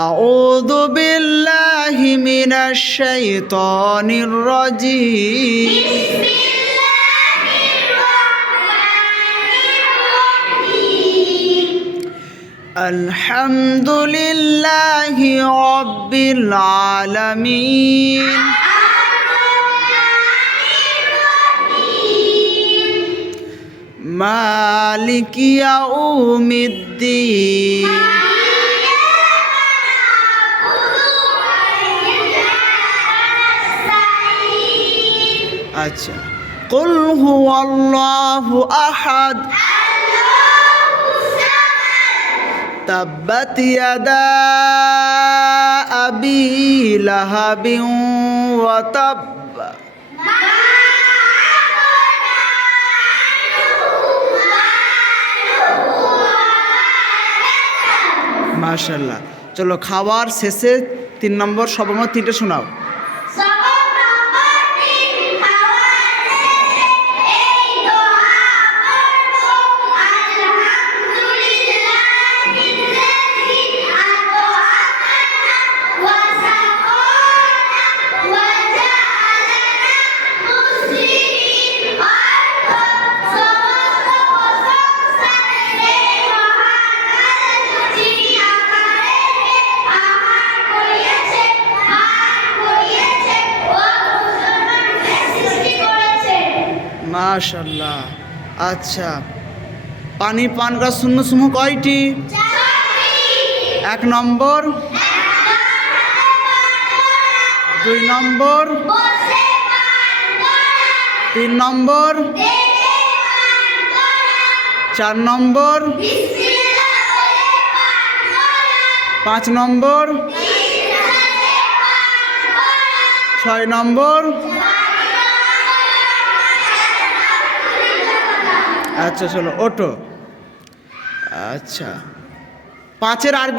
আউযু বিল্লাহি মিনাশ শাইতানির রাজীম। আলহামদুলিল্লাহি রাব্বিল আলামিন। মালিকি ইয়াউমিদ্দিন। আচ্ছা, কুল হুয়াল্লাহু আহাদ। তাব্বাত ইয়াদা আবি লাহাবিন ওয়া তাব। মাশাআল্লাহ। চলো, খাবার শেষে 3 নম্বর সর্বমোট 3টে শোনাও। মাশাআল্লাহ। আচ্ছা, পানি পান করার শূন্যসমূহ কয়টি? 1 নম্বর, 2 নম্বর, 3 নম্বর, 4 নম্বর, 5 নম্বর, 6 নম্বর। আচ্ছা, চলো ওঠো। আচ্ছা, 5-এর আরবি